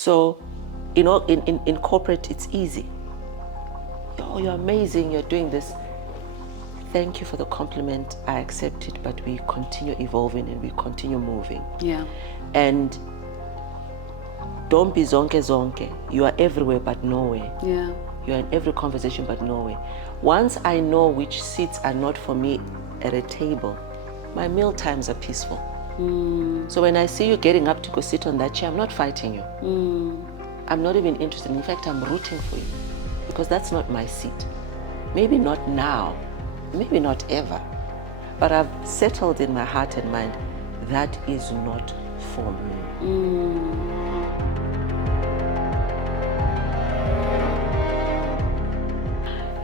So, you know, in corporate, it's easy. Oh, you're amazing, you're doing this. Thank you for the compliment, I accept it, but we continue evolving and we continue moving. Yeah. And don't be zonke zonke. You are everywhere but nowhere. Yeah. You are in every conversation but nowhere. Once I know which seats are not for me at a table, my meal times are peaceful. So when I see you getting up to go sit on that chair, I'm not fighting you. I'm not even interested. In fact, I'm rooting for you because that's not my seat. Maybe not now, maybe not ever, but I've settled in my heart and mind that is not for me.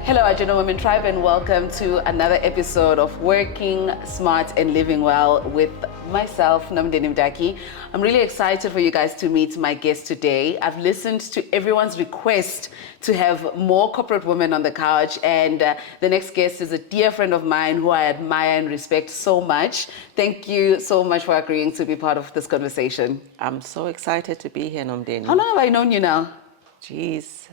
Hello, Agenda Women Tribe, and welcome to another episode of Working Smart and Living Well with myself, Nomdeni Mdaki. I'm really excited for you guys to meet my guest today. I've listened to everyone's request to have more corporate women on the couch, and the next guest is a dear friend of mine who I admire and respect so much. Thank you so much for agreeing to be part of this conversation. I'm so excited to be here, Nomdeni. How long have I known you now? Jeez,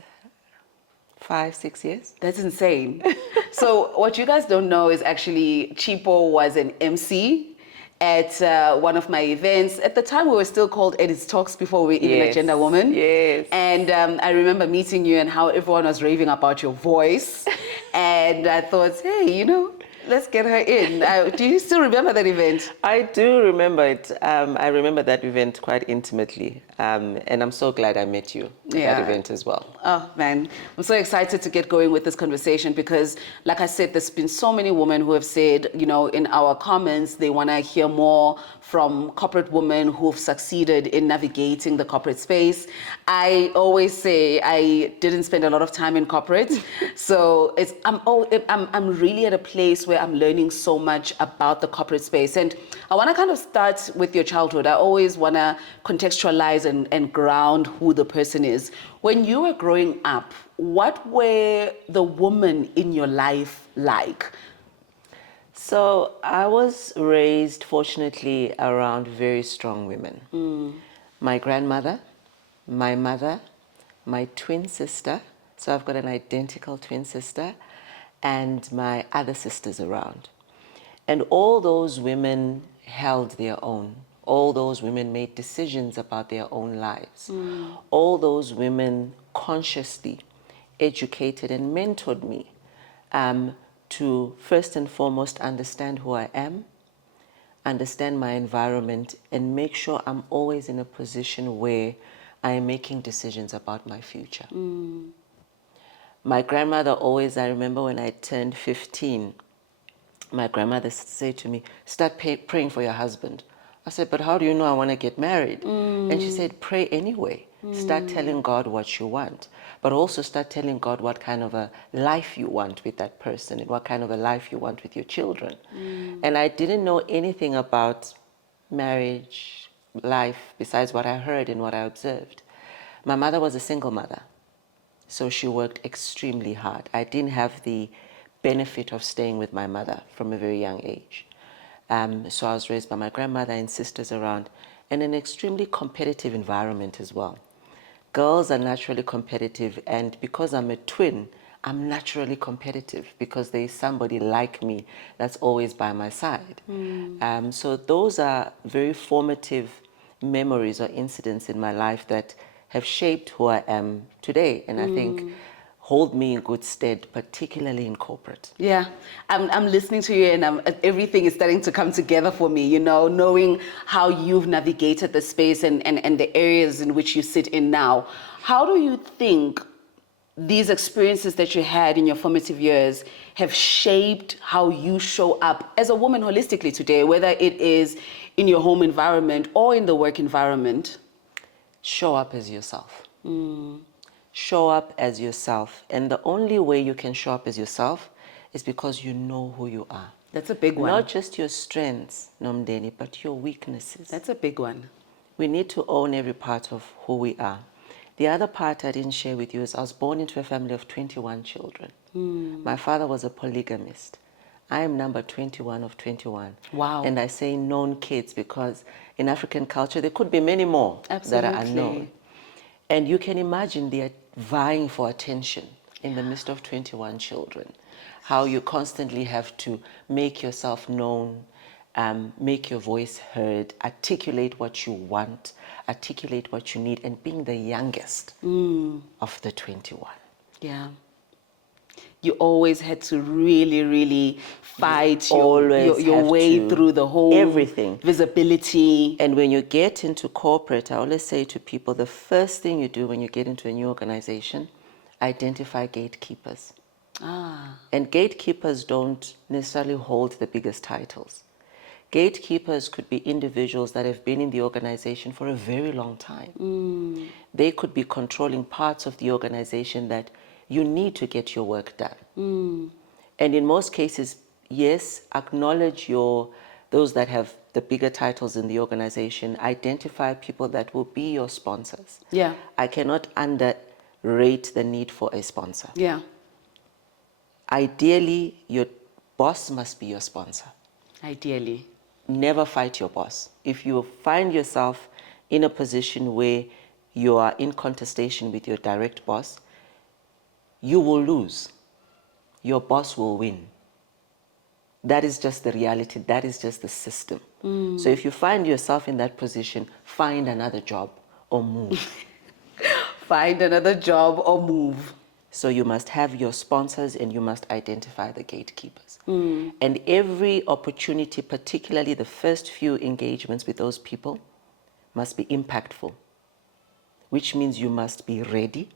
5-6 years. That's insane. So what you guys don't know is actually Chipo was an MC at one of my events. At the time, we were still called Edits Talks before we were even Agenda Woman. Yes. And I remember meeting you and how everyone was raving about your voice. And I thought, hey, you know, let's get her in. Do you still remember that event? I do remember it. I remember that event quite intimately. And I'm so glad I met you at that event as well. Oh, man. I'm so excited to get going with this conversation because, like I said, there's been so many women who have said, you know, in our comments, they want to hear more from corporate women who've succeeded in navigating the corporate space. I always say I didn't spend a lot of time in corporate. So I'm really at a place where I'm learning so much about the corporate space. And I want to kind of start with your childhood. I always want to contextualize and ground who the person is. When you were growing up, what were the women in your life like? So I was raised, fortunately, around very strong women. My grandmother, my mother, my twin sister. So I've got an identical twin sister, and my other sisters around. And all those women held their own. All those women made decisions about their own lives. All those women consciously educated and mentored me to first and foremost understand who I am, understand my environment, and make sure I'm always in a position where I am making decisions about my future. My grandmother always, I remember when I turned 15, my grandmother said to me, start praying for your husband. I said, but how do you know I want to get married? And she said, pray anyway. Start telling God what you want, but also start telling God what kind of a life you want with that person and what kind of a life you want with your children. And I didn't know anything about marriage, life, besides what I heard and what I observed. My mother was a single mother, so she worked extremely hard. I didn't have the benefit of staying with my mother from a very young age. So I was raised by my grandmother and sisters around in an extremely competitive environment as well. Girls are naturally competitive, and because I'm a twin, I'm naturally competitive because there is somebody like me that's always by my side. So those are very formative memories or incidents in my life that have shaped who I am today, and I think hold me in good stead, particularly in corporate. Yeah, I'm listening to you and everything is starting to come together for me, you know, knowing how you've navigated the space and the areas in which you sit in now. How do you think these experiences that you had in your formative years have shaped how you show up as a woman holistically today, whether it is in your home environment or in the work environment? Show up as yourself. Show up as yourself. And the only way you can show up as yourself is because you know who you are. That's a big one. Not just your strengths, Nomdeni, but your weaknesses. That's a big one. We need to own every part of who we are. The other part I didn't share with you is I was born into a family of 21 children. My father was a polygamist. I am number 21 of 21. Wow. And I say known kids because in African culture, there could be many more that are unknown. And you can imagine they're vying for attention in the midst of 21 children. How you constantly have to make yourself known, make your voice heard, articulate what you want, articulate what you need, and being the youngest of the 21. Yeah. You always had to really, really fight your have way to, through the whole everything. Visibility. And when you get into corporate, I always say to people, the first thing you do when you get into a new organization, identify gatekeepers. And gatekeepers don't necessarily hold the biggest titles. Gatekeepers could be individuals that have been in the organization for a very long time. They could be controlling parts of the organization that you need to get your work done. And in most cases, yes, acknowledge those that have the bigger titles in the organization, identify people that will be your sponsors. Yeah. I cannot underrate the need for a sponsor. Yeah. Ideally, your boss must be your sponsor. Ideally. Never fight your boss. If you find yourself in a position where you are in contestation with your direct boss, you will lose. Your boss will win. That is just the reality. That is just the system. So if you find yourself in that position, find another job or move. Find another job or move. So you must have your sponsors and you must identify the gatekeepers. And every opportunity, particularly the first few engagements with those people, must be impactful, which means you must be ready.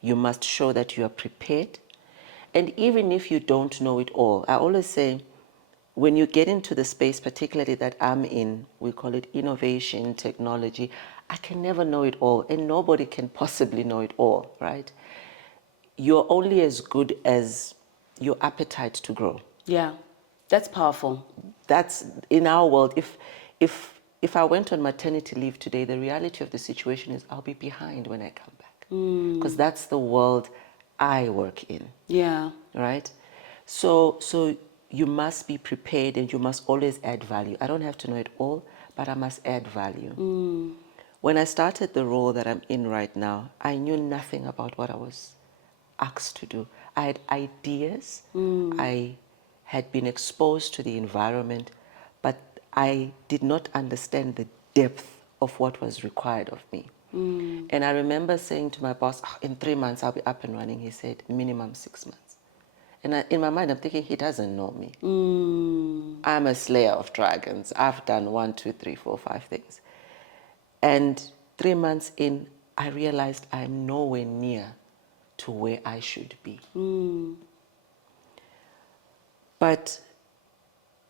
You must show that you are prepared. And even if you don't know it all, I always say, when you get into the space, particularly that I'm in, we call it innovation, technology, I can never know it all, and nobody can possibly know it all, right? You're only as good as your appetite to grow. Yeah, that's powerful. That's in our world. If I went on maternity leave today, the reality of the situation is I'll be behind when I come back, because that's the world I work in. Yeah. Right? So you must be prepared and you must always add value. I don't have to know it all, but I must add value. When I started the role that I'm in right now, I knew nothing about what I was asked to do. I had ideas. I had been exposed to the environment, but I did not understand the depth of what was required of me. And I remember saying to my boss, in 3 months, I'll be up and running. He said, minimum 6 months. And in my mind, I'm thinking, he doesn't know me. I'm a slayer of dragons. I've done 1, 2, 3, 4, 5 things. And 3 months in, I realized I'm nowhere near to where I should be. But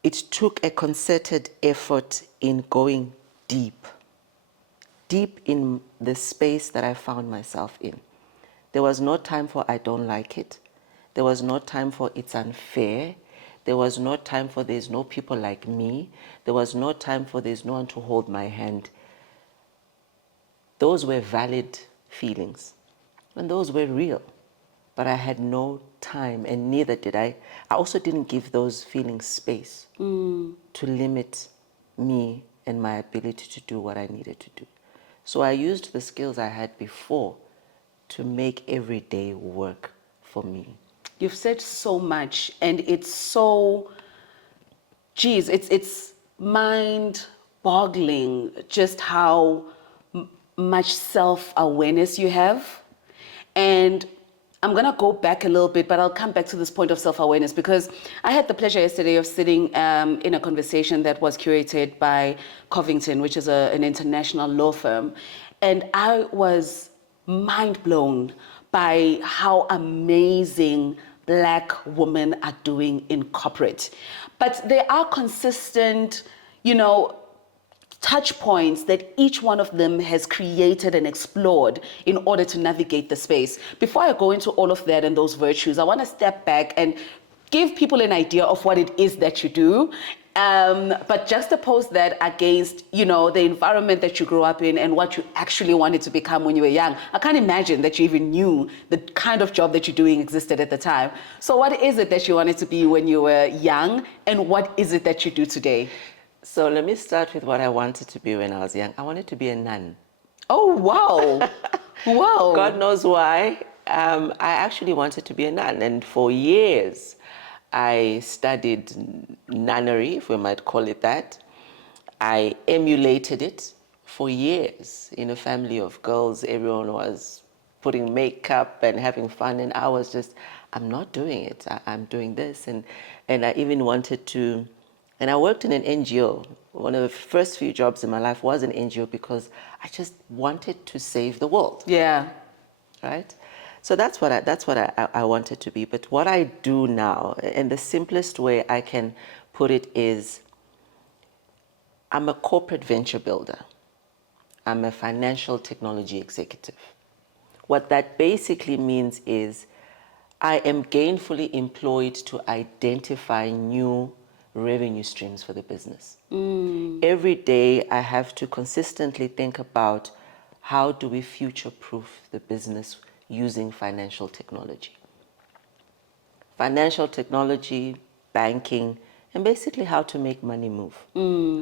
it took a concerted effort in going deep in the space that I found myself in. There was no time for I don't like it. There was no time for it's unfair. There was no time for there's no people like me. There was no time for there's no one to hold my hand. Those were valid feelings, and those were real. But I had no time, and neither did I. I also didn't give those feelings space to limit me and my ability to do what I needed to do. So I used the skills I had before to make every day work for me. You've said so much, and it's so, geez, it's mind-boggling just how much self-awareness you have. And I'm going to go back a little bit, but I'll come back to this point of self-awareness, because I had the pleasure yesterday of sitting in a conversation that was curated by Covington, which is an international law firm. And I was mind blown by how amazing Black women are doing in corporate. But there are consistent, touch points that each one of them has created and explored in order to navigate the space. Before I go into all of that and those virtues, I want to step back and give people an idea of what it is that you do, but juxtapose that against, the environment that you grew up in and what you actually wanted to become when you were young. I can't imagine that you even knew the kind of job that you're doing existed at the time. So what is it that you wanted to be when you were young, and what is it that you do today? So let me start with what I wanted to be when I was young. I wanted to be a nun. Oh, wow. Wow. God knows why. I actually wanted to be a nun, and for years I studied nunnery, if we might call it that. I emulated it for years. In a family of girls, everyone was putting makeup and having fun, and I was just, I'm not doing it. I'm doing this, and I even wanted to. And I worked in an NGO. One of the first few jobs in my life was an NGO because I just wanted to save the world. Yeah. Right? So that's what I wanted to be. But what I do now, and the simplest way I can put it is, I'm a corporate venture builder. I'm a financial technology executive. What that basically means is I am gainfully employed to identify new revenue streams for the business. Every day I have to consistently think about how do we future-proof the business using financial technology. Financial technology, banking, and basically how to make money move.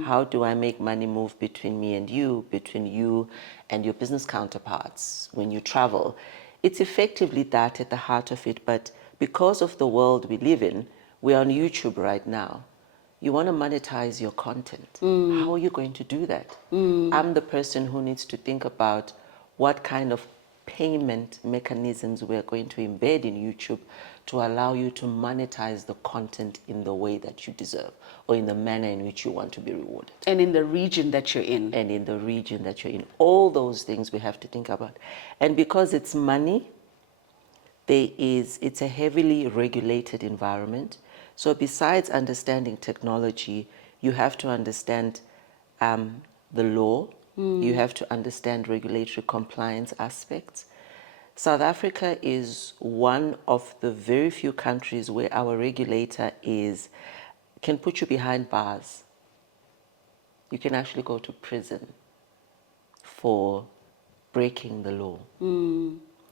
How do I make money move between me and you, between you and your business counterparts when you travel? It's effectively that at the heart of it, but because of the world we live in, we're on YouTube right now. You want to monetize your content. How are you going to do that? I'm the person who needs to think about what kind of payment mechanisms we're going to embed in YouTube to allow you to monetize the content in the way that you deserve, or in the manner in which you want to be rewarded. And in the region that you're in. And in the region that you're in. All those things we have to think about. And because it's money, it's a heavily regulated environment. So besides understanding technology, you have to understand the law. You have to understand regulatory compliance aspects. South Africa is one of the very few countries where our regulator can put you behind bars. You can actually go to prison for breaking the law.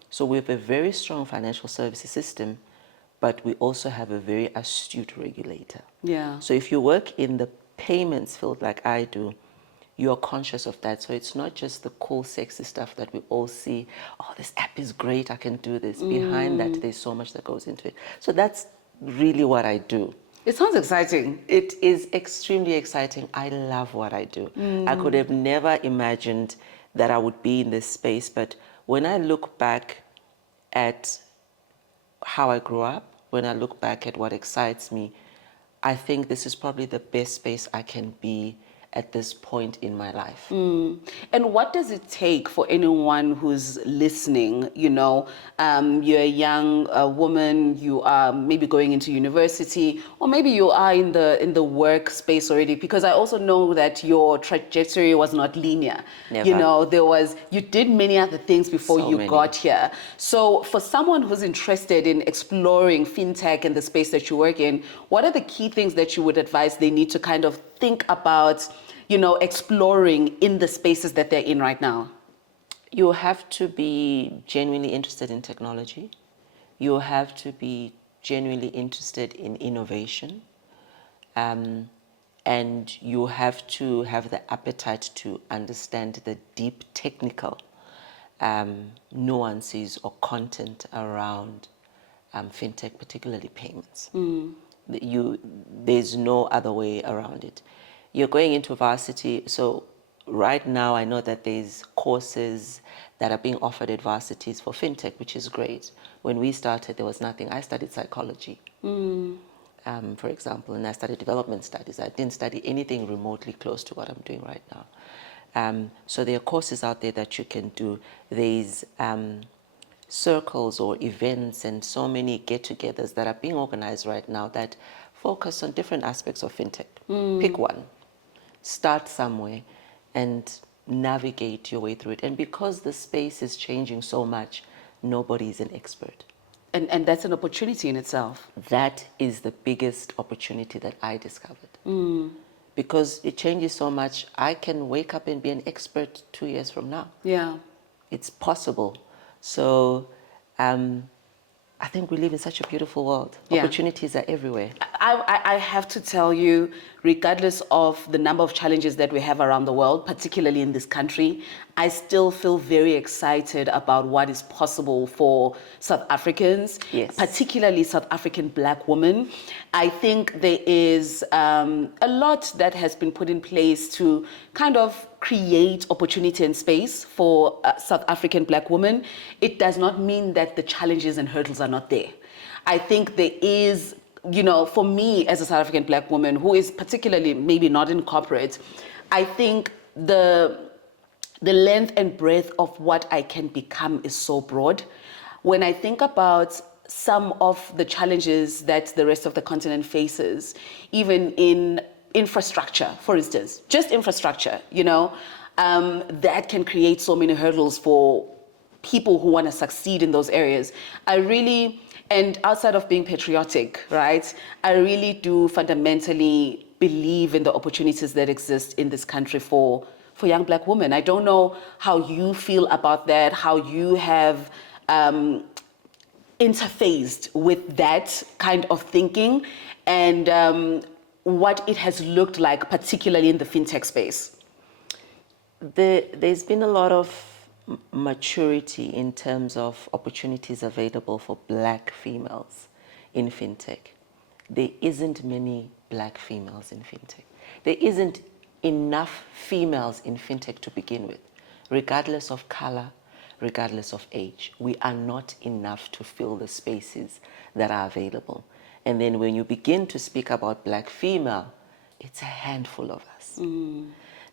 So we have a very strong financial services system, but we also have a very astute regulator. Yeah. So if you work in the payments field like I do, you're conscious of that. So it's not just the cool, sexy stuff that we all see. Oh, this app is great, I can do this. Behind that, there's so much that goes into it. So that's really what I do. It sounds exciting. It is extremely exciting. I love what I do. I could have never imagined that I would be in this space, but when I look back at how I grew up, when I look back at what excites me, I think this is probably the best space I can be at this point in my life. And what does it take for anyone who's listening? You're a young woman, you are maybe going into university, or maybe you are in the workspace already, because I also know that your trajectory was not linear. Never. You did many other things before So you many. got here. So for someone who's interested in exploring fintech and the space that you work in, what are the key things that you would advise they need to kind of think about, exploring in the spaces that they're in right now? You have to be genuinely interested in technology. You have to be genuinely interested in innovation. And you have to have the appetite to understand the deep technical nuances or content around fintech, particularly payments. There's no other way around it. You're going into varsity, so right now I know that there's courses that are being offered at varsities for fintech, which is great. When we started, there was nothing. I studied psychology, for example, and I studied development studies. I didn't study anything remotely close to what I'm doing right now. So there are courses out there that you can do. There's circles or events and so many get-togethers that are being organized right now that focus on different aspects of fintech. Pick one. Start somewhere and navigate your way through it. And because the space is changing so much, nobody is an expert. And that's an opportunity in itself. That is the biggest opportunity that I discovered. Because it changes so much, I can wake up and be an expert 2 years from now. Yeah. It's possible. So I think we live in such a beautiful world. Yeah. Opportunities are everywhere. I have to tell you, regardless of the number of challenges that we have around the world, particularly in this country, I still feel very excited about what is possible for South Africans, Yes. particularly South African Black women. I think there is a lot that has been put in place to kind of create opportunity and space for South African Black women. It does not mean that the challenges and hurdles are not there. I think there is, for me as a South African Black woman who is particularly maybe not in corporate, I think the length and breadth of what I can become is so broad. When I think about some of the challenges that the rest of the continent faces, even in infrastructure, for instance, just infrastructure, that can create so many hurdles for people who want to succeed in those areas. And outside of being patriotic, right, I really do fundamentally believe in the opportunities that exist in this country for young Black women. I don't know how you feel about that, how you have interfaced with that kind of thinking, and what it has looked like, particularly in the fintech space. There's been a lot of maturity in terms of opportunities available for Black females in fintech. There isn't many Black females in fintech. There isn't enough females in fintech to begin with, regardless of color, regardless of age. We are not enough to fill the spaces that are available. And then when you begin to speak about Black female, it's a handful of us.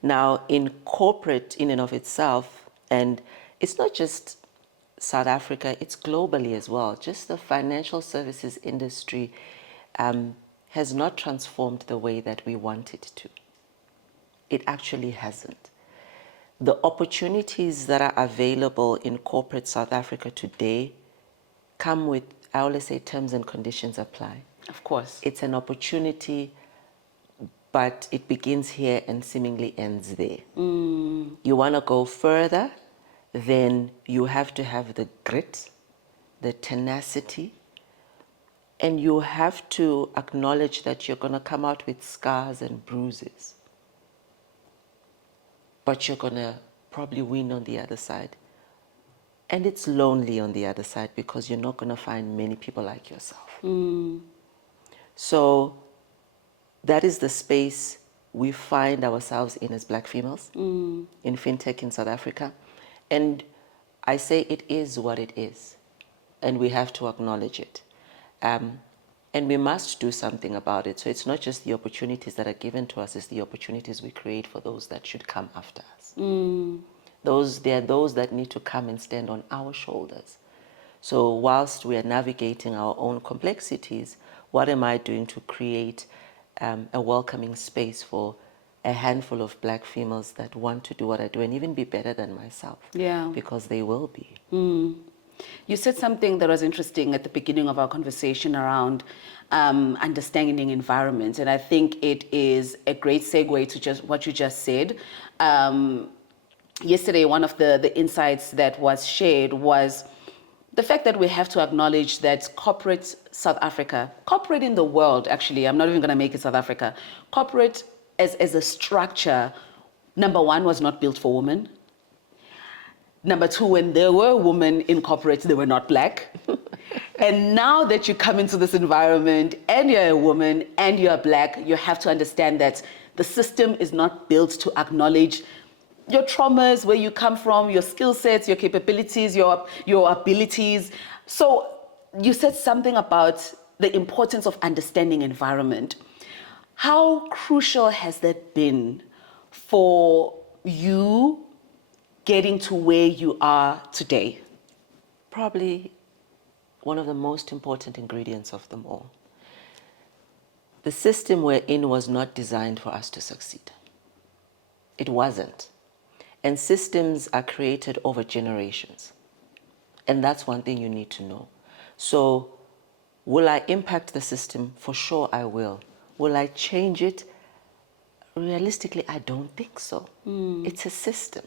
Now, in corporate in and of itself, and it's not just South Africa, it's globally as well, just the financial services industry has not transformed the way that we want it to. It actually hasn't. The opportunities that are available in corporate South Africa today come with, I always say, terms and conditions apply. Of course. It's an opportunity, but it begins here and seemingly ends there. You want to go further, then you have to have the grit, the tenacity, and you have to acknowledge that you're going to come out with scars and bruises. But you're going to probably win on the other side. And it's lonely on the other side because you're not going to find many people like yourself. So that is the space we find ourselves in as Black females in fintech in South Africa. And I say it is what it is. And we have to acknowledge it. And we must do something about it. So it's not just the opportunities that are given to us, it's the opportunities we create for those that should come after us. There are those that need to come and stand on our shoulders. So whilst we are navigating our own complexities, what am I doing to create a welcoming space for a handful of Black females that want to do what I do and even be better than myself? Yeah. Because they will be. You said something that was interesting at the beginning of our conversation around understanding environment, and I think it is a great segue to just what you just said. Yesterday, one of the insights that was shared was the fact that we have to acknowledge that corporate South Africa, corporate in the world, actually, I'm not even going to make it South Africa, corporate as a structure, number one, was not built for women. Number two, when there were women in corporate, they were not Black. And now that you come into this environment and you're a woman and you're Black, you have to understand that the system is not built to acknowledge your traumas, where you come from, your skill sets, your capabilities, your abilities. So you said something about the importance of understanding environment. How crucial has that been for you getting to where you are today? Probably one of the most important ingredients of them all. The system we're in was not designed for us to succeed. It wasn't. And systems are created over generations. And that's one thing you need to know. So will I impact the system? For sure I will. Will I change it? Realistically, I don't think so. It's a system.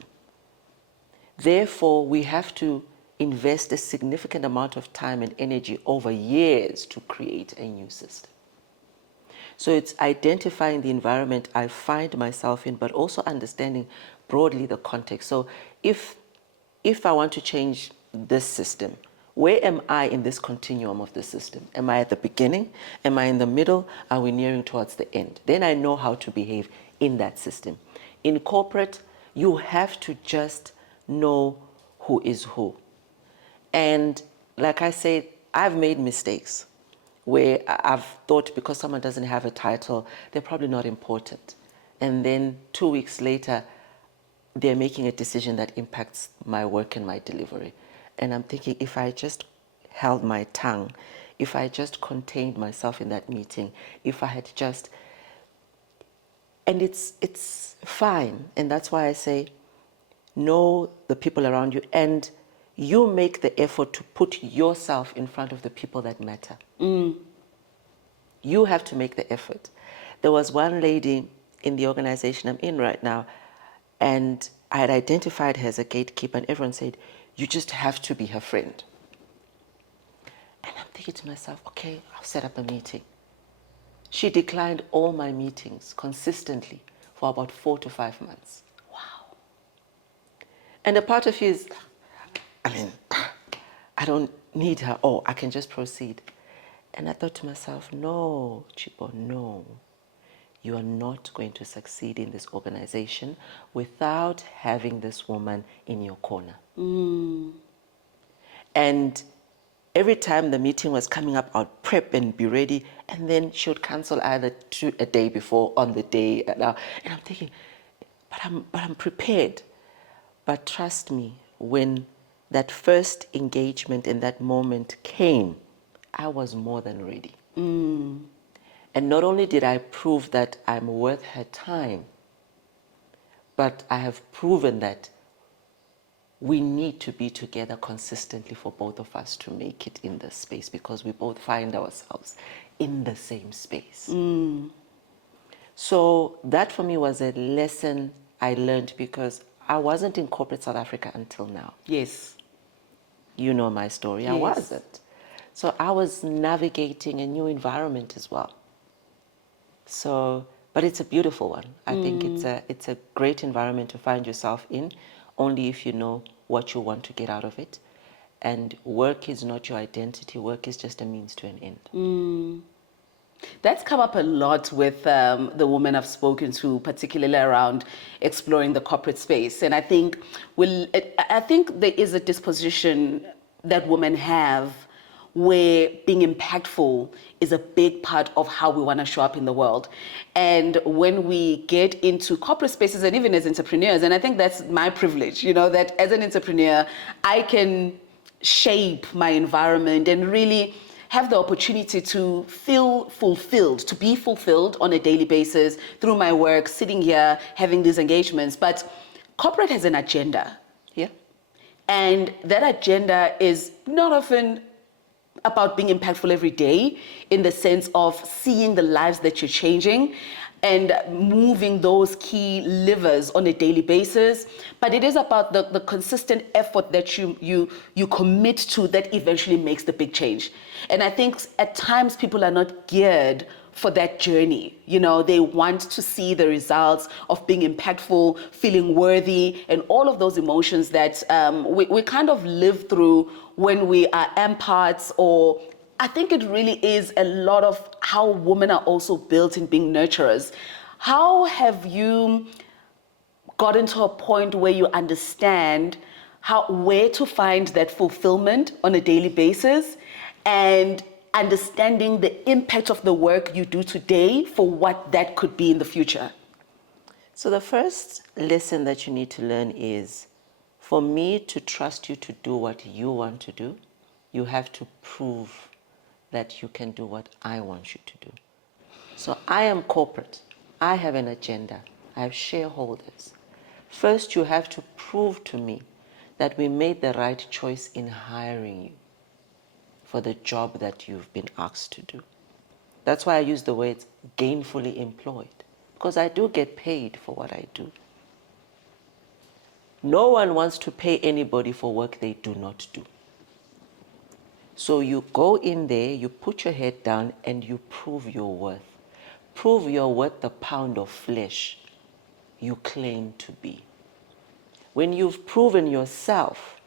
Therefore, we have to invest a significant amount of time and energy over years to create a new system. So it's identifying the environment I find myself in, but also understanding broadly the context. So if I want to change this system, where am I in this continuum of the system? Am I at the beginning? Am I in the middle? Are we nearing towards the end? Then I know how to behave in that system. In corporate, you have to just know who is who. And like I said, I've made mistakes where I've thought because someone doesn't have a title, they're probably not important. And then 2 weeks later, they're making a decision that impacts my work and my delivery. And I'm thinking, if I just held my tongue, if I just contained myself in that meeting, if I had just, and it's fine. And that's why I say, know the people around you, and you make the effort to put yourself in front of the people that matter. You have to make the effort. There was one lady in the organization I'm in right now, and I had identified her as a gatekeeper, and everyone said, you just have to be her friend. And I'm thinking to myself, okay, I'll set up a meeting. She declined all my meetings consistently for about 4 to 5 months. Wow. And a part of you is, I don't need her, oh, I can just proceed. And I thought to myself, no, Chipo, no. You are not going to succeed in this organization without having this woman in your corner. And every time the meeting was coming up, I'd prep and be ready, and then she would cancel either a day before, on the day, and I'm thinking, but I'm prepared. But trust me, when that first engagement and that moment came, I was more than ready. And not only did I prove that I'm worth her time, but I have proven that we need to be together consistently for both of us to make it in this space, because we both find ourselves in the same space. So that for me was a lesson I learned, because I wasn't in corporate South Africa until now. Yes. You know my story. I Yes. wasn't. So I was navigating a new environment as well. So, but it's a beautiful one. I think it's a great environment to find yourself in, only if you know what you want to get out of it. And work is not your identity. Work is just a means to an end. That's come up a lot with the women I've spoken to, particularly around exploring the corporate space. And I think there is a disposition that women have where being impactful is a big part of how we want to show up in the world. And when we get into corporate spaces, and even as entrepreneurs, and I think that's my privilege, that as an entrepreneur, I can shape my environment and really have the opportunity to feel fulfilled, to be fulfilled on a daily basis through my work, sitting here, having these engagements. But corporate has an agenda. Yeah. And that agenda is not often about being impactful every day, in the sense of seeing the lives that you're changing and moving those key levers on a daily basis. But it is about the consistent effort that you commit to that eventually makes the big change. And I think at times people are not geared for that journey. They want to see the results of being impactful, feeling worthy, and all of those emotions that we kind of live through when we are empaths. Or I think it really is a lot of how women are also built in being nurturers. How have you gotten to a point where you understand where to find that fulfillment on a daily basis, and understanding the impact of the work you do today for what that could be in the future? So the first lesson that you need to learn is, for me to trust you to do what you want to do, you have to prove that you can do what I want you to do. So I am corporate. I have an agenda. I have shareholders. First, you have to prove to me that we made the right choice in hiring you for the job that you've been asked to do. That's why I use the words gainfully employed, because I do get paid for what I do. No one wants to pay anybody for work they do not do. So you go in there, you put your head down, and you prove your worth. Prove you're worth the pound of flesh you claim to be. When you've proven yourself,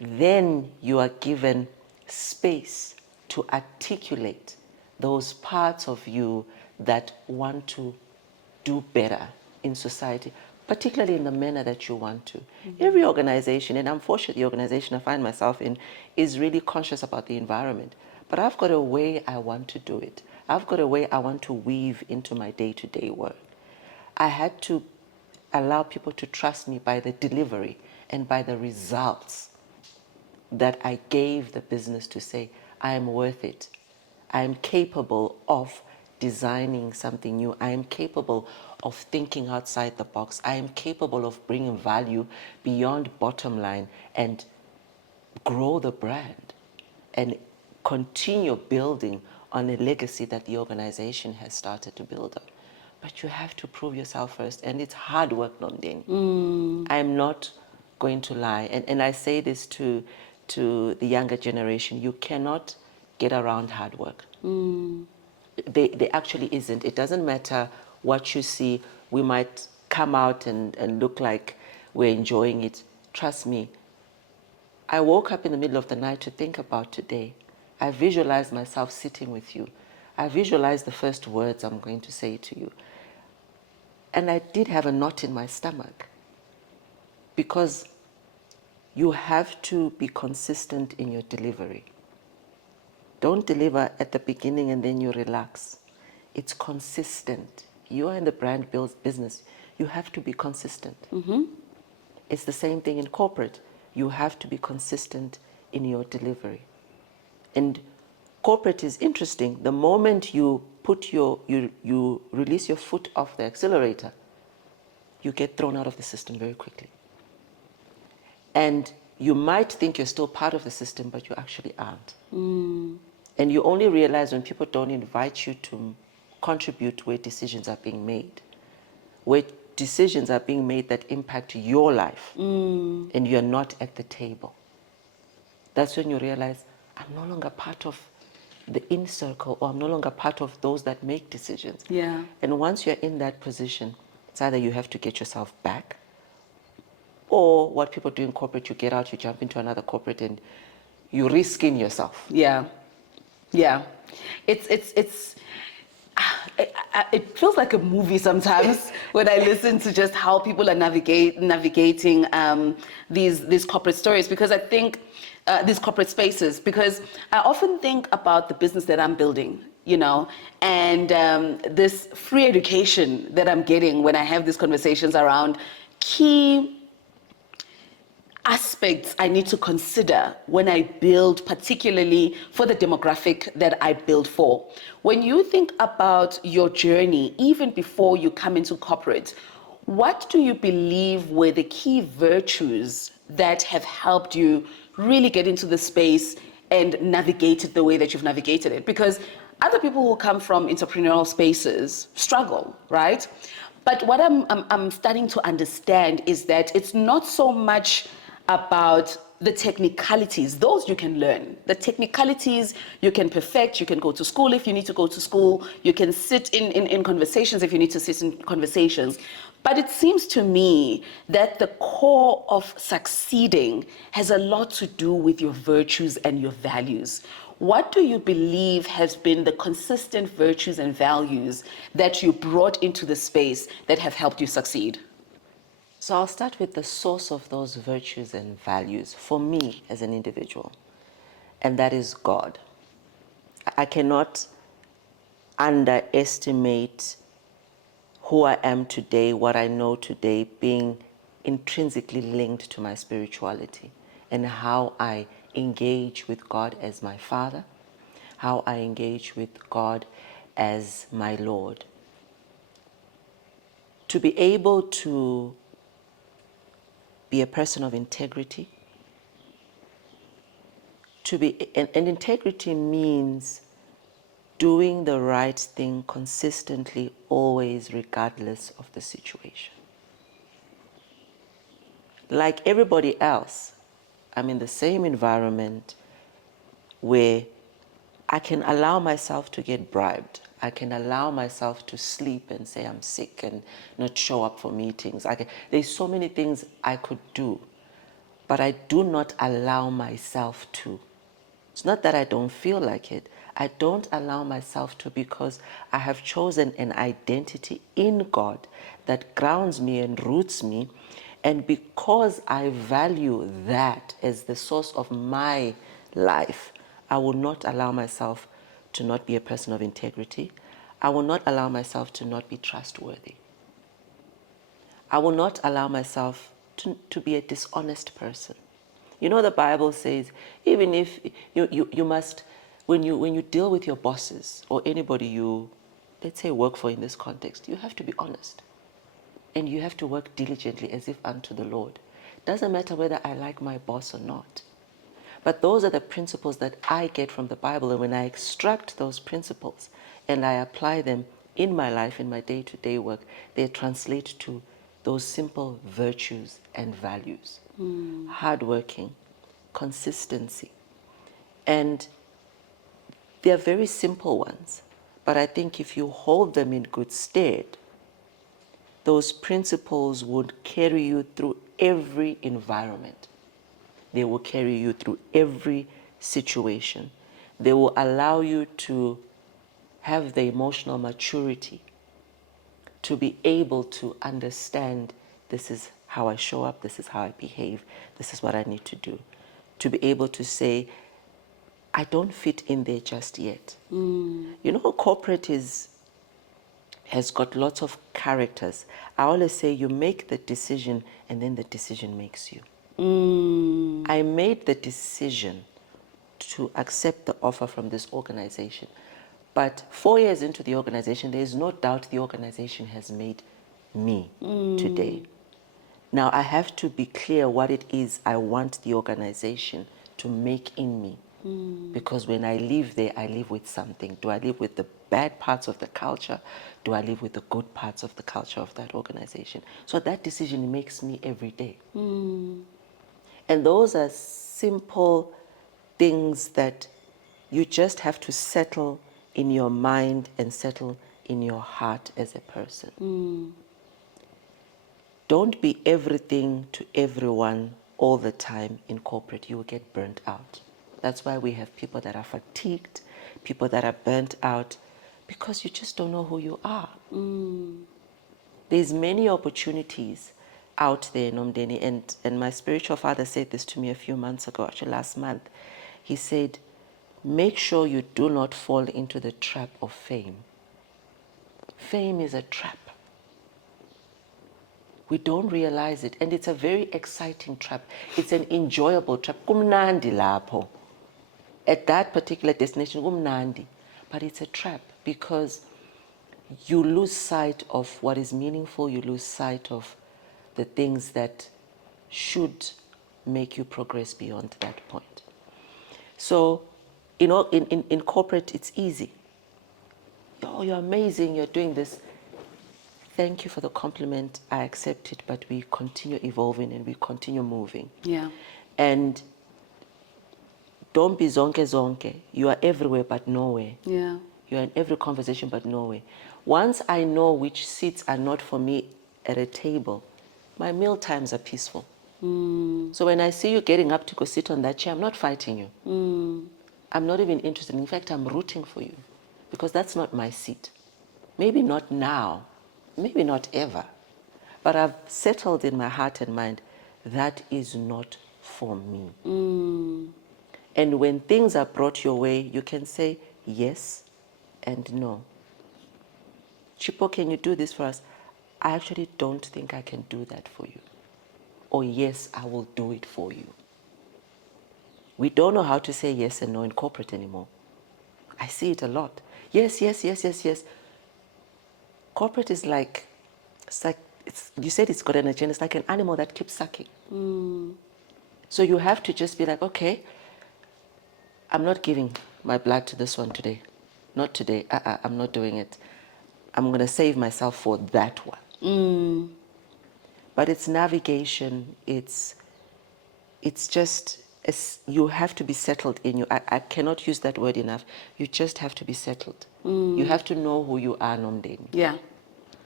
then you are given space to articulate those parts of you that want to do better in society, particularly in the manner that you want to. Every organization, and I'm fortunate the organization I find myself in is really conscious about the environment, but I've got a way I want to do it. I've got a way I want to weave into my day-to-day work. I had to allow people to trust me by the delivery and by the results that I gave the business to say, I am worth it. I am capable of designing something new. I am capable of thinking outside the box. I am capable of bringing value beyond bottom line and grow the brand and continue building on a legacy that the organization has started to build up. But you have to prove yourself first, and it's hard work, Nondeni. I'm not going to lie, and I say this to the younger generation, you cannot get around hard work. There actually isn't. It doesn't matter what you see. We might come out and look like we're enjoying it. Trust me, I woke up in the middle of the night to think about today. I visualized myself sitting with you. I visualized the first words I'm going to say to you. And I did have a knot in my stomach because you have to be consistent in your delivery. Don't deliver at the beginning and then you relax. It's consistent. You are in the brand business. You have to be consistent. It's the same thing in corporate. You have to be consistent in your delivery. And corporate is interesting. The moment you put you release your foot off the accelerator, you get thrown out of the system very quickly. And you might think you're still part of the system, but you actually aren't. And you only realize when people don't invite you to contribute where decisions are being made, where decisions are being made that impact your life, and you're not at the table. That's when you realize, I'm no longer part of the inner circle, or I'm no longer part of those that make decisions. Yeah. And once you're in that position, it's either you have to get yourself back, or what people do in corporate, you get out, you jump into another corporate, and you reskin yourself. Yeah, yeah. It feels like a movie sometimes when I listen to just how people are navigating these corporate stories, because I think these corporate spaces, because I often think about the business that I'm building, and this free education that I'm getting when I have these conversations around key aspects I need to consider when I build, particularly for the demographic that I build for. When you think about your journey, even before you come into corporate, what do you believe were the key virtues that have helped you really get into the space and navigate it the way that you've navigated it? Because other people who come from entrepreneurial spaces struggle, right? But what I'm starting to understand is that it's not so much about the technicalities. Those you can learn. The technicalities you can perfect. You can go to school if you need to go to school. You can sit in conversations if you need to sit in conversations. But it seems to me that the core of succeeding has a lot to do with your virtues and your values. What do you believe has been the consistent virtues and values that you brought into the space that have helped you succeed? So I'll start with the source of those virtues and values for me as an individual, and that is God. I cannot underestimate who I am today, what I know today, being intrinsically linked to my spirituality and how I engage with God as my Father, how I engage with God as my Lord. To be able to be a person of integrity, and integrity means doing the right thing consistently, always, regardless of the situation. Like everybody else, I'm in the same environment where I can allow myself to get bribed. I can allow myself to sleep and say I'm sick and not show up for meetings. There's so many things I could do, but I do not allow myself to. It's not that I don't feel like it. I don't allow myself to because I have chosen an identity in God that grounds me and roots me. And because I value that as the source of my life, I will not allow myself to not be a person of integrity. I will not allow myself to not be trustworthy. I will not allow myself to be a dishonest person. You know, the Bible says, even if you must, when you deal with your bosses or anybody you, let's say, work for in this context, you have to be honest. And you have to work diligently as if unto the Lord. Doesn't matter whether I like my boss or not. But those are the principles that I get from the Bible. And when I extract those principles and I apply them in my life, in my day-to-day work, they translate to those simple virtues and values. Hardworking, consistency. And they're very simple ones. But I think if you hold them in good stead, those principles would carry you through every environment. They will carry you through every situation. They will allow you to have the emotional maturity to be able to understand this is how I show up, this is how I behave, this is what I need to do. To be able to say, I don't fit in there just yet. You know, corporate has got lots of characters. I always say you make the decision and then the decision makes you. I made the decision to accept the offer from this organization. But 4 years into the organization, there is no doubt the organization has made me today. Now I have to be clear what it is I want the organization to make in me. Because when I leave there, I leave with something. Do I live with the bad parts of the culture? Do I live with the good parts of the culture of that organization? So that decision makes me every day. And those are simple things that you just have to settle in your mind and settle in your heart as a person. Don't be everything to everyone all the time in corporate. You will get burnt out. That's why we have people that are fatigued, people that are burnt out, because you just don't know who you are. There's many opportunities out there, Nomdeni, and my spiritual father said this to me a few months ago, actually last month. He said, make sure you do not fall into the trap of fame. Fame is a trap. We don't realize it, and it's a very exciting trap. It's an enjoyable trap. Kumnandi lapho. At that particular destination, kumnandi. But it's a trap because you lose sight of what is meaningful. You lose sight of the things that should make you progress beyond that point. So, you know, in corporate, it's easy. Oh, you're amazing, you're doing this. Thank you for the compliment. I accept it, but we continue evolving and we continue moving. Yeah. And don't be zonke zonke. You are everywhere but nowhere. Yeah. You are in every conversation but nowhere. Once I know which seats are not for me at a table, my meal times are peaceful. So when I see you getting up to go sit on that chair, I'm not fighting you. I'm not even interested. In fact, I'm rooting for you because that's not my seat. Maybe not now, maybe not ever. But I've settled in my heart and mind, that is not for me. And when things are brought your way, you can say yes and no. Chipo, can you do this for us? I actually don't think I can do that for you. Or yes, I will do it for you. We don't know how to say yes and no in corporate anymore. I see it a lot. Yes, yes, yes, yes, yes. Corporate is like, you said it's got an agenda. It's like an animal that keeps sucking. So you have to just be like, okay, I'm not giving my blood to this one today. Not today. I'm not doing it. I'm going to save myself for that one. But it's navigation. It's just you have to be settled in you. I cannot use that word enough. You just have to be settled. You have to know who you are, Nomdeni. Yeah.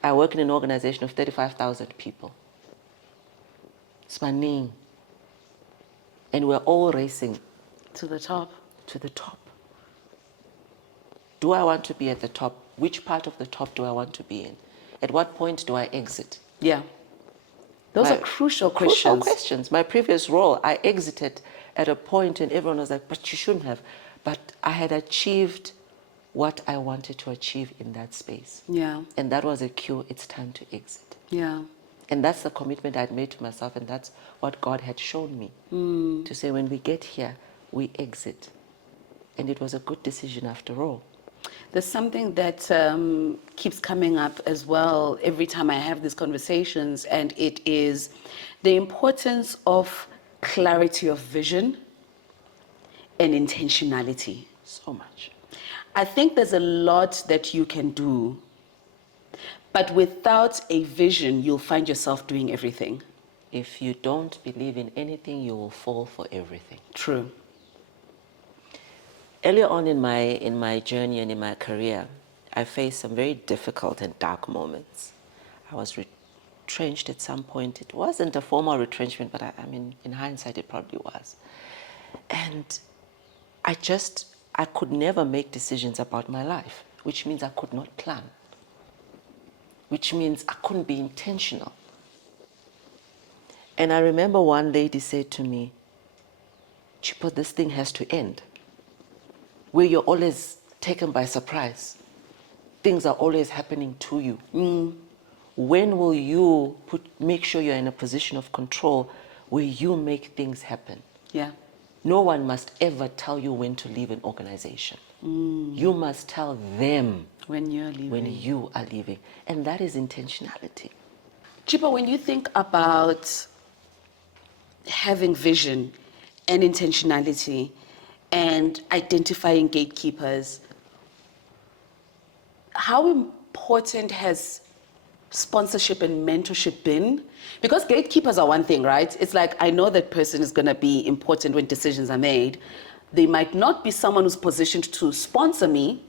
I work in an organization of 35,000 people. It's my name. And we're all racing To the top. to the top. Do I want to be at the top? Which part of the top do I want to be in? At what point do I exit? Yeah. Those are crucial questions. Crucial questions. My previous role, I exited at a point and everyone was like, but you shouldn't have. But I had achieved what I wanted to achieve in that space. Yeah. And that was a cue, it's time to exit. Yeah. And that's the commitment I'd made to myself, and that's what God had shown me. To say, when we get here, we exit. And it was a good decision after all. There's something that keeps coming up as well every time I have these conversations, and it is the importance of clarity of vision and intentionality. So much. I think there's a lot that you can do, but without a vision, you'll find yourself doing everything. If you don't believe in anything, you will fall for everything. True. Earlier on in my journey and in my career, I faced some very difficult and dark moments. I was retrenched at some point. It wasn't a formal retrenchment, but I mean, in hindsight, it probably was. And I could never make decisions about my life, which means I could not plan, which means I couldn't be intentional. And I remember one lady said to me, Chipo, this thing has to end. Where you're always taken by surprise. Things are always happening to you. When will you make sure you're in a position of control where you make things happen? Yeah. No one must ever tell you when to leave an organization. You must tell them When you're leaving. when you are leaving. And that is intentionality. Chipo, when you think about having vision and intentionality and identifying gatekeepers, how important has sponsorship and mentorship been? Because gatekeepers are one thing, right? It's like, I know that person is going to be important when decisions are made. They might not be someone who's positioned to sponsor me,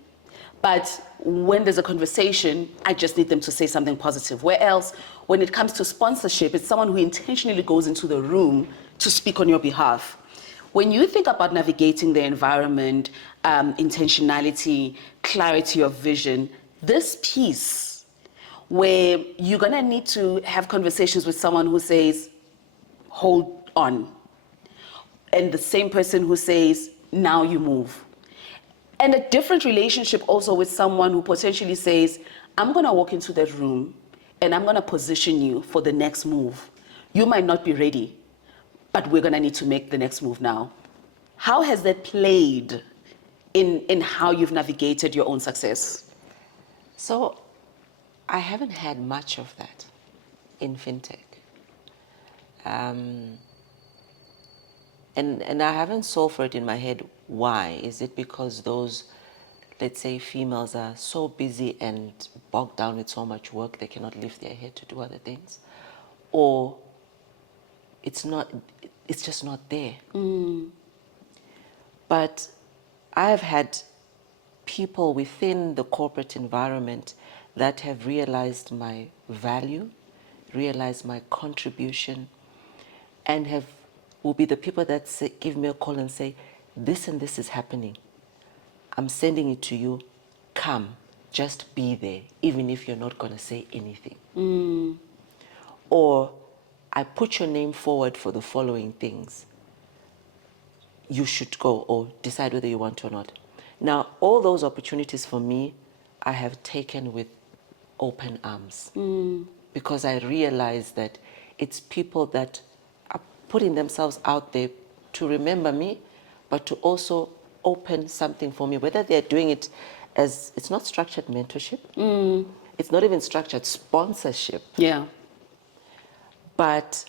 but when there's a conversation, I just need them to say something positive. Where else, when it comes to sponsorship, it's someone who intentionally goes into the room to speak on your behalf. When you think about navigating the environment, intentionality, clarity of vision, this piece where you're gonna need to have conversations with someone who says, hold on, and the same person who says, now you move. And a different relationship also with someone who potentially says, I'm gonna walk into that room and I'm gonna position you for the next move. You might not be ready, but we're gonna need to make the next move now. How has that played in how you've navigated your own success? So I haven't had much of that in fintech. And I haven't solved for it in my head. Why? Is it because those, let's say, females are so busy and bogged down with so much work they cannot lift their head to do other things? Or it's just not there. But I've had people within the corporate environment that have realized my value, realized my contribution, and will be the people that give me a call and say, this and this is happening. I'm sending it to you. Come, just be there, even if you're not going to say anything. Or I put your name forward for the following things. You should go, or decide whether you want to or not. Now, all those opportunities for me, I have taken with open arms. Because I realize that it's people that are putting themselves out there to remember me, but to also open something for me, whether they're doing it as, it's not structured mentorship, it's not even structured sponsorship. Yeah. But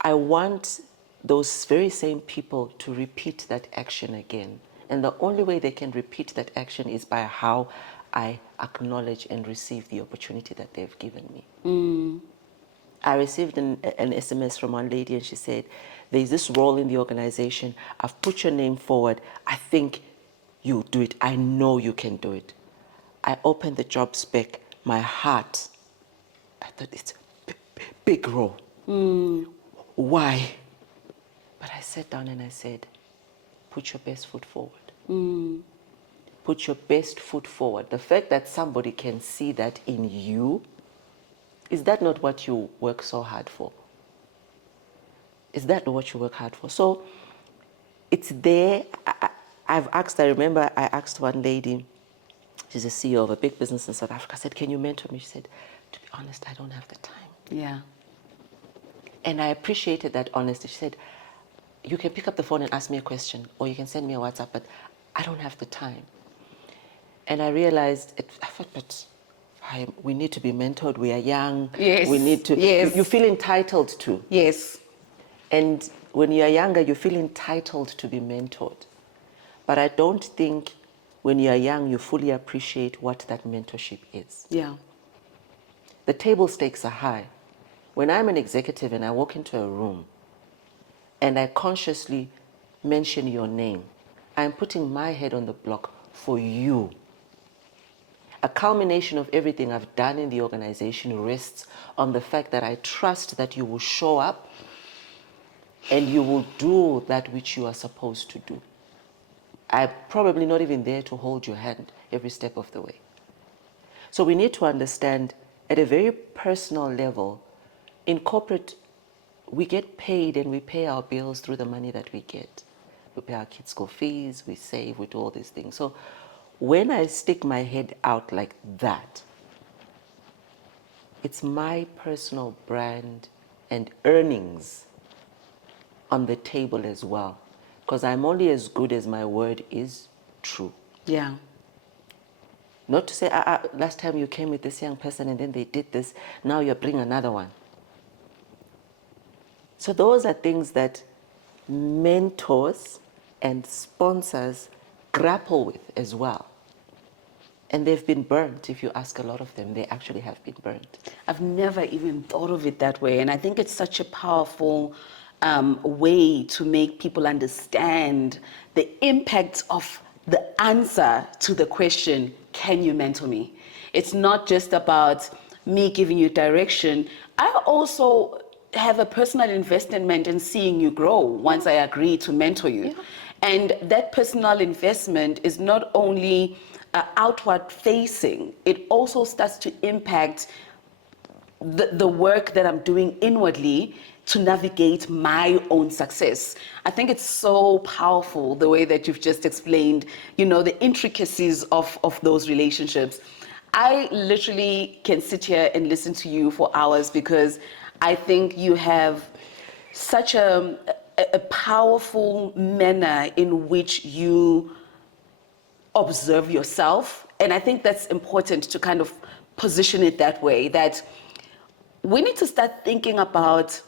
I want those very same people to repeat that action again. And the only way they can repeat that action is by how I acknowledge and receive the opportunity that they've given me. I received an SMS from one lady, and she said, there's this role in the organization. I've put your name forward. I think you'll do it. I know you can do it. I opened the job spec. My heart, I thought, it's a big role. Why? But I sat down and I said, put your best foot forward. Put your best foot forward. The fact that somebody can see that in you, is that not what you work so hard for? Is that not what you work hard for? So it's there. I remember I asked one lady, she's a CEO of a big business in South Africa. I said, can you mentor me? She said, to be honest, I don't have the time. Yeah. And I appreciated that honesty. She said, you can pick up the phone and ask me a question, or you can send me a WhatsApp, but I don't have the time. And I realized, I thought, but we need to be mentored. We are young. Yes. We need to. Yes. You feel entitled to. Yes. And when you are younger, you feel entitled to be mentored. But I don't think when you are young, you fully appreciate what that mentorship is. Yeah. The table stakes are high. When I'm an executive and I walk into a room and I consciously mention your name, I'm putting my head on the block for you. A culmination of everything I've done in the organization rests on the fact that I trust that you will show up and you will do that which you are supposed to do. I'm probably not even there to hold your hand every step of the way. So we need to understand at a very personal level, in corporate, we get paid and we pay our bills through the money that we get. We pay our kids' school fees, we save, we do all these things. So when I stick my head out like that, it's my personal brand and earnings on the table as well. Because I'm only as good as my word is true. Yeah. Not to say, last time you came with this young person and then they did this, now you're bringing another one. So those are things that mentors and sponsors grapple with as well. And they've been burnt. If you ask a lot of them, they actually have been burnt. I've never even thought of it that way. And I think it's such a powerful way to make people understand the impact of the answer to the question, can you mentor me? It's not just about me giving you direction. I also have a personal investment in seeing you grow once I agree to mentor you. Yeah. And that personal investment is not only outward facing, it also starts to impact the work that I'm doing inwardly to navigate my own success. I think it's so powerful the way that you've just explained, the intricacies of those relationships. I literally can sit here and listen to you for hours because I think you have such a powerful manner in which you observe yourself. And I think that's important to kind of position it that way, that we need to start thinking about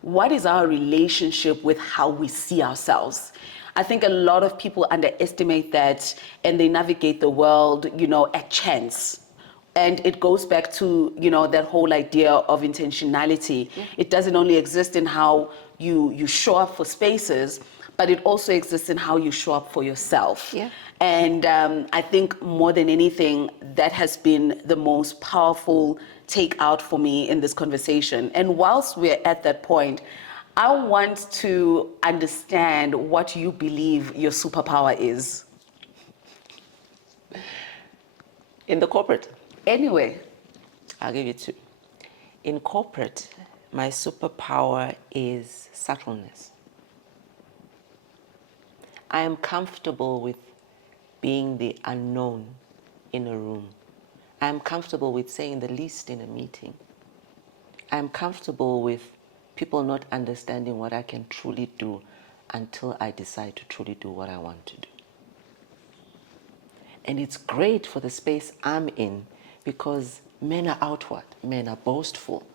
what is our relationship with how we see ourselves. I think a lot of people underestimate that and they navigate the world, at chance. And it goes back to, that whole idea of intentionality. Yeah. It doesn't only exist in how you show up for spaces, but it also exists in how you show up for yourself. Yeah. And I think more than anything, that has been the most powerful takeout for me in this conversation. And whilst we're at that point, I want to understand what you believe your superpower is. In the corporate? Anyway. I'll give you two. In corporate, my superpower is subtleness. I am comfortable with being the unknown in a room. I'm comfortable with saying the least in a meeting. I'm comfortable with people not understanding what I can truly do until I decide to truly do what I want to do. And it's great for the space I'm in because men are outward, men are boastful.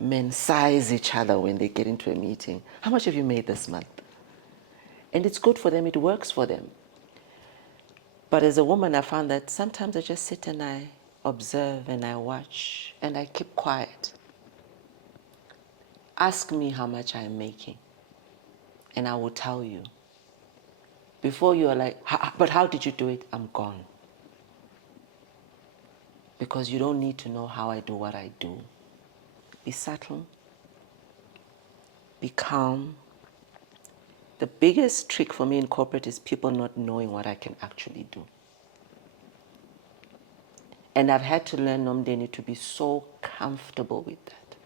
Men size each other when they get into a meeting. How much have you made this month? And it's good for them, it works for them. But as a woman, I found that sometimes I just sit and I observe and I watch and I keep quiet. Ask me how much I'm making, and I will tell you. Before you are like, but how did you do it? I'm gone. Because you don't need to know how I do what I do. Be subtle. Be calm. The biggest trick for me in corporate is people not knowing what I can actually do. And I've had to learn, Nomdeni, to be so comfortable with that.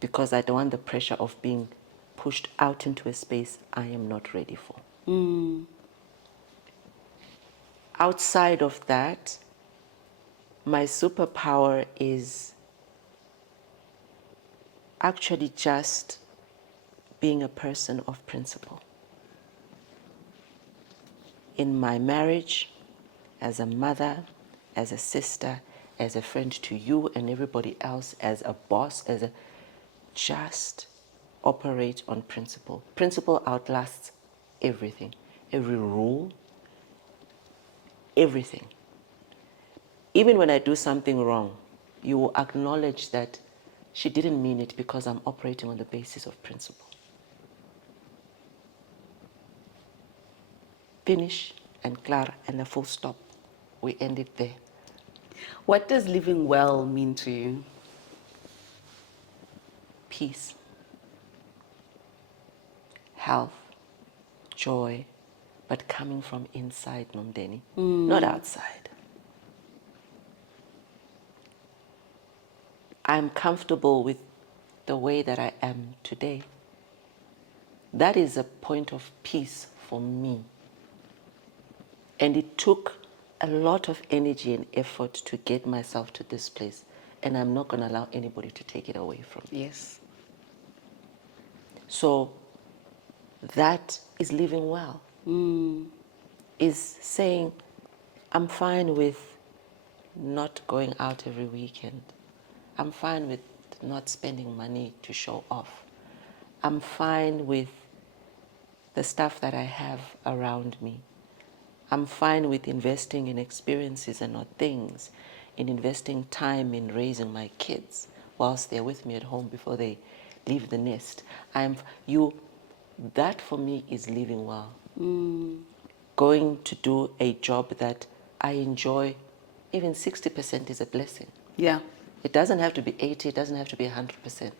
Because I don't want the pressure of being pushed out into a space I am not ready for. Outside of that, my superpower is actually just being a person of principle. In my marriage, as a mother, as a sister, as a friend to you and everybody else, as a boss, just operate on principle. Principle outlasts everything, every rule, everything. Even when I do something wrong, you will acknowledge that she didn't mean it because I'm operating on the basis of principle. Finish and clear and a full stop. We end it there. What does living well mean to you? Peace, health, joy, but coming from inside, Nomdeni, not outside. I'm comfortable with the way that I am today. That is a point of peace for me. And it took a lot of energy and effort to get myself to this place. And I'm not going to allow anybody to take it away from me. Yes. So that is living well. Is saying, I'm fine with not going out every weekend. I'm fine with not spending money to show off. I'm fine with the stuff that I have around me. I'm fine with investing in experiences and not things, in investing time in raising my kids whilst they're with me at home before they leave the nest. That for me is living well. Going to do a job that I enjoy, even 60% is a blessing. Yeah. It doesn't have to be 80, it doesn't have to be 100%.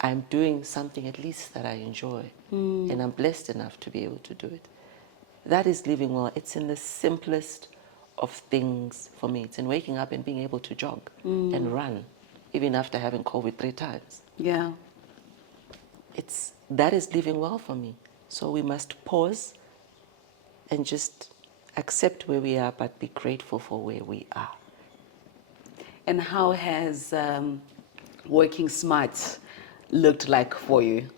I'm doing something at least that I enjoy, and I'm blessed enough to be able to do it. That is living well. It's in the simplest of things for me. It's in waking up and being able to jog and run, even after having COVID 3 times. Yeah. That is living well for me. So we must pause and just accept where we are, but be grateful for where we are. And how has working smart looked like for you?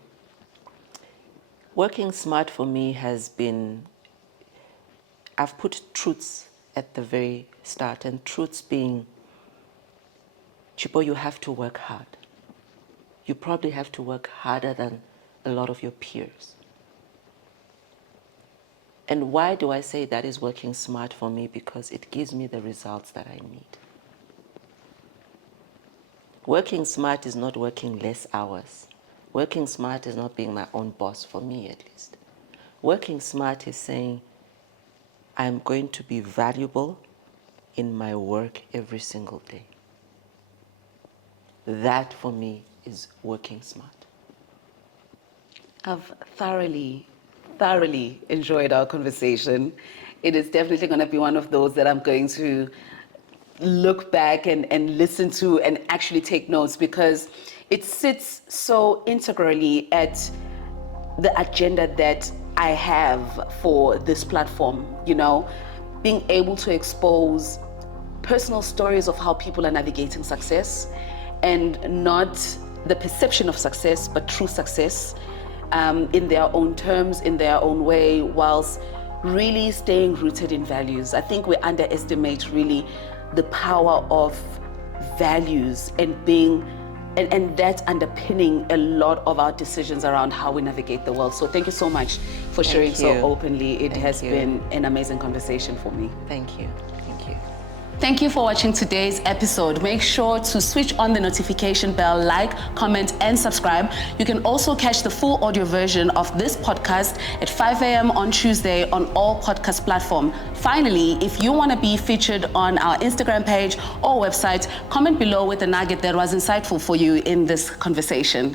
Working smart for me has been, I've put truths at the very start, and truths being, Chipo, you have to work hard. You probably have to work harder than a lot of your peers. And why do I say that is working smart for me? Because it gives me the results that I need. Working smart is not working less hours. Working smart is not being my own boss, for me at least. Working smart is saying, I'm going to be valuable in my work every single day. That for me is working smart. I've thoroughly enjoyed our conversation. It is definitely going to be one of those that I'm going to look back and listen to and actually take notes, because it sits so integrally at the agenda that I have for this platform, being able to expose personal stories of how people are navigating success, and not the perception of success, but true success, in their own terms, in their own way, whilst really staying rooted in values. I think we underestimate really the power of values and that's underpinning a lot of our decisions around how we navigate the world. So thank you so much for sharing so openly. It has been an amazing conversation for me. Thank you. Thank you. Thank you for watching today's episode. Make sure to switch on the notification bell, like, comment, and subscribe. You can also catch the full audio version of this podcast at 5 a.m. on Tuesday on all podcast platforms. Finally, if you want to be featured on our Instagram page or website, comment below with a nugget that was insightful for you in this conversation.